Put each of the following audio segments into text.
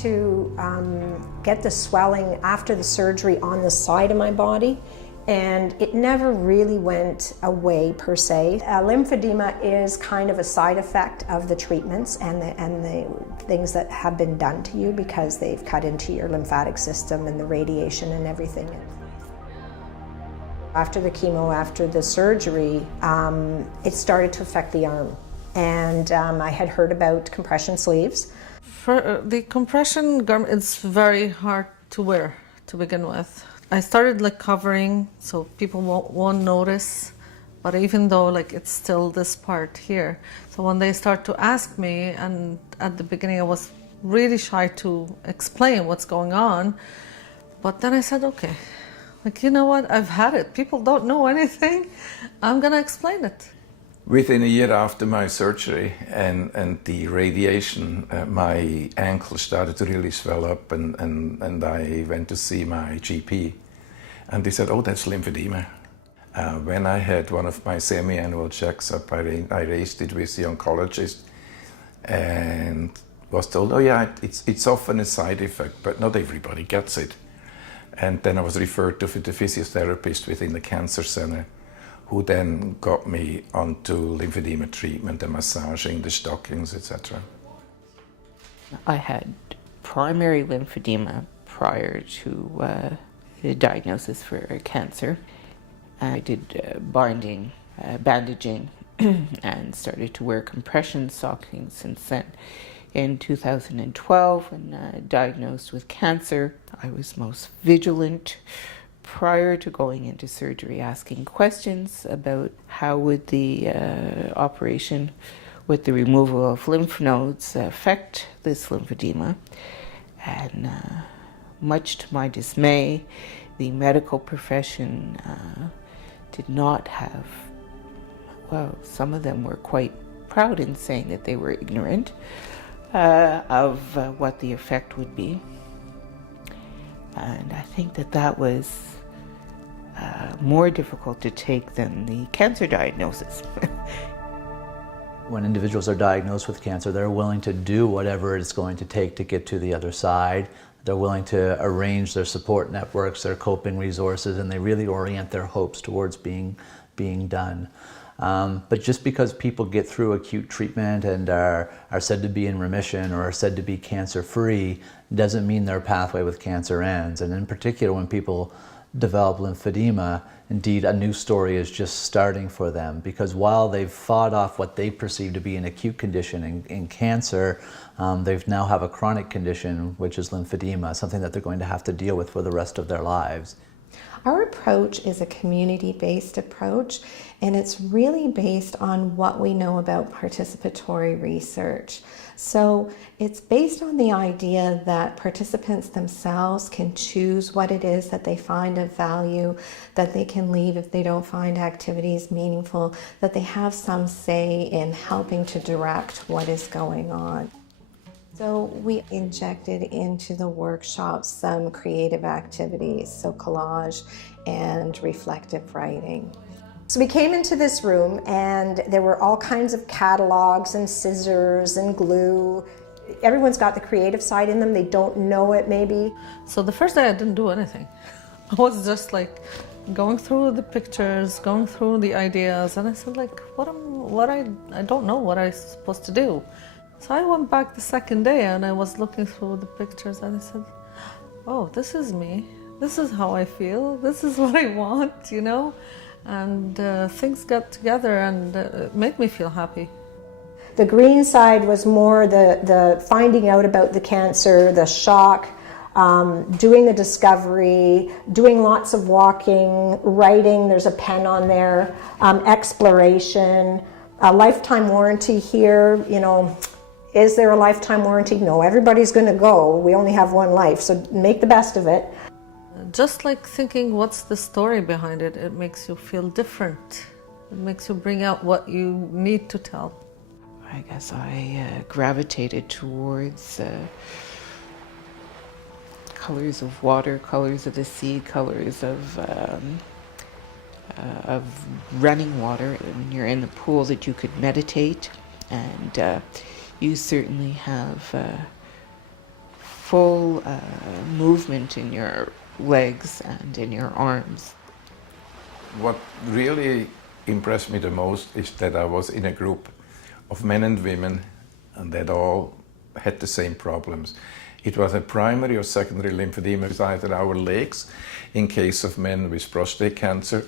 to get the swelling after the surgery on the side of my body, and it never really went away per se. Lymphedema is kind of a side effect of the treatments and the things that have been done to you because they've cut into your lymphatic system and the radiation and everything. After the chemo, after the surgery, it started to affect the arm. And I had heard about compression sleeves. For the compression garment, it's very hard to wear to begin with. I started covering so people won't notice, but even though it's still this part here. So when they start to ask me, and at the beginning I was really shy to explain what's going on, but then I said, okay, you know what, I've had it. People don't know anything. I'm gonna explain it. Within a year after my surgery and the radiation, my ankle started to really swell up, and I went to see my GP. And they said, oh, that's lymphedema. When I had one of my semi-annual checks up, I raised it with the oncologist and was told, oh yeah, it's often a side effect, but not everybody gets it. And then I was referred to the physiotherapist within the cancer center, who then got me onto lymphedema treatment, the massaging, the stockings, etc. I had primary lymphedema prior to the diagnosis for cancer. I did bandaging, and started to wear compression stockings since then. In 2012, when diagnosed with cancer, I was most vigilant prior to going into surgery, asking questions about how would the operation with the removal of lymph nodes affect this lymphedema. And much to my dismay, the medical profession did not have, well, some of them were quite proud in saying that they were ignorant of what the effect would be. And I think that was more difficult to take than the cancer diagnosis. When individuals are diagnosed with cancer, they're willing to do whatever it's going to take to get to the other side. They're willing to arrange their support networks, their coping resources, and they really orient their hopes towards being done. But just because people get through acute treatment and are said to be in remission or are said to be cancer-free doesn't mean their pathway with cancer ends. And in particular, when people develop lymphedema, indeed a new story is just starting for them, because while they've fought off what they perceive to be an acute condition in cancer, they now have a chronic condition, which is lymphedema, something that they're going to have to deal with for the rest of their lives. Our approach is a community-based approach, and it's really based on what we know about participatory research. So it's based on the idea that participants themselves can choose what it is that they find of value, that they can leave if they don't find activities meaningful, that they have some say in helping to direct what is going on. So we injected into the workshops some creative activities, so collage and reflective writing. So we came into this room and there were all kinds of catalogs and scissors and glue. Everyone's got the creative side in them, they don't know it maybe. So the first day I didn't do anything. I was just going through the pictures, going through the ideas, and I said I don't know what I'm supposed to do. So I went back the second day and I was looking through the pictures and I said, oh, this is me. This is how I feel. This is what I want, you know? And things got together and it made me feel happy. The green side was more the finding out about the cancer, the shock, doing the discovery, doing lots of walking, writing, there's a pen on there, exploration, a lifetime warranty here, you know. Is there a lifetime warranty? No, everybody's going to go. We only have one life, so make the best of it. Just thinking what's the story behind it, it makes you feel different. It makes you bring out what you need to tell. I guess I gravitated towards colors of water, colors of the sea, colors of running water. When you're in the pool, that you could meditate, and you certainly have full movement in your legs and in your arms. What really impressed me the most is that I was in a group of men and women, and that all had the same problems. It was a primary or secondary lymphedema with either our legs, in case of men with prostate cancer,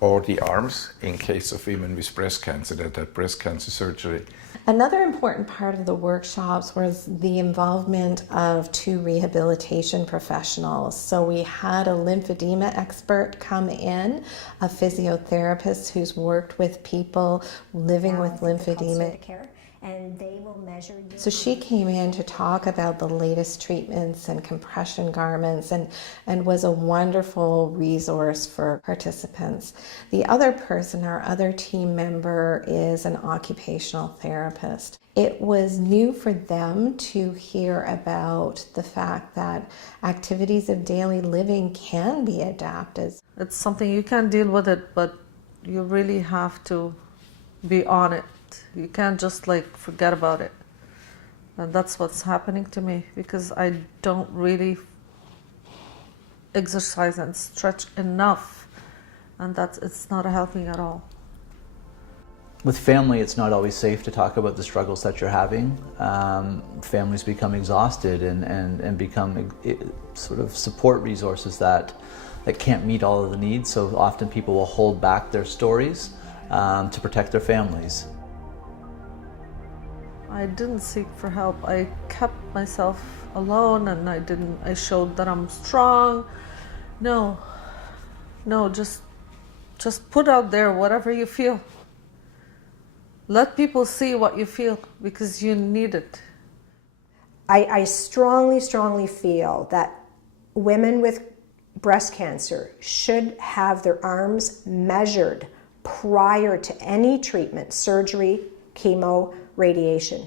or the arms, in case of women with breast cancer that had breast cancer surgery. Another important part of the workshops was the involvement of 2 rehabilitation professionals. So we had a lymphedema expert come in, a physiotherapist who's worked with people living with lymphedema. And they will measure you. So she came in to talk about the latest treatments and compression garments and was a wonderful resource for participants. The other person, our other team member, is an occupational therapist. It was new for them to hear about the fact that activities of daily living can be adapted. It's something you can't deal with it, but you really have to be on it. You can't just like forget about it. And that's what's happening to me, because I don't really exercise and stretch enough, and it's not helping at all. With family, it's not always safe to talk about the struggles that you're having. Families become exhausted and become sort of support resources that can't meet all of the needs. So often people will hold back their stories to protect their families. I didn't seek for help. I kept myself alone, and I showed that I'm strong. No, just put out there whatever you feel. Let people see what you feel, because you need it. I strongly feel that women with breast cancer should have their arms measured prior to any treatment, surgery, chemo, radiation.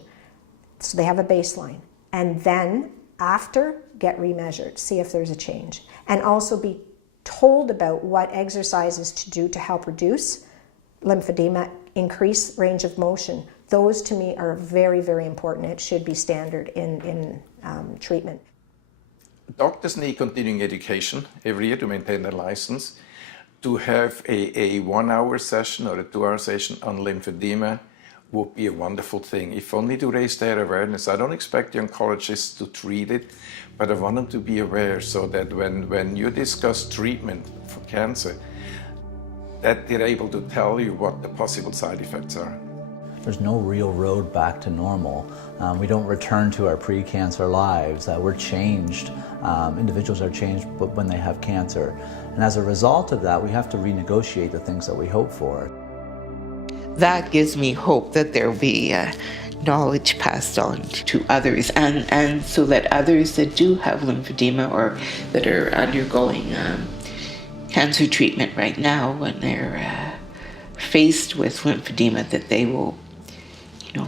So they have a baseline. And then after, get remeasured, see if there's a change. And also be told about what exercises to do to help reduce lymphedema, increase range of motion. Those to me are very, very important. It should be standard in treatment. Doctors need continuing education every year to maintain their license. To have a 1-hour session or a 2-hour session on lymphedema would be a wonderful thing, if only to raise their awareness. I don't expect the oncologists to treat it, but I want them to be aware, so that when you discuss treatment for cancer, that they're able to tell you what the possible side effects are. There's no real road back to normal. We don't return to our pre-cancer lives. We're changed. Individuals are changed when they have cancer. And as a result of that, we have to renegotiate the things that we hope for. That gives me hope that there will be knowledge passed on to others, and so that others that do have lymphedema or that are undergoing cancer treatment right now, when they're faced with lymphedema, that they will,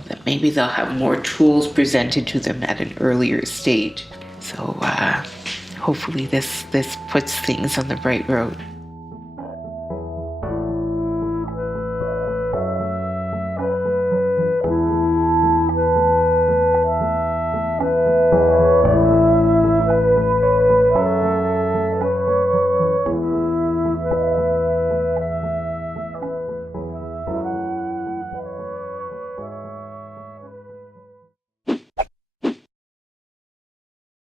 that maybe they'll have more tools presented to them at an earlier stage. So hopefully this puts things on the right road.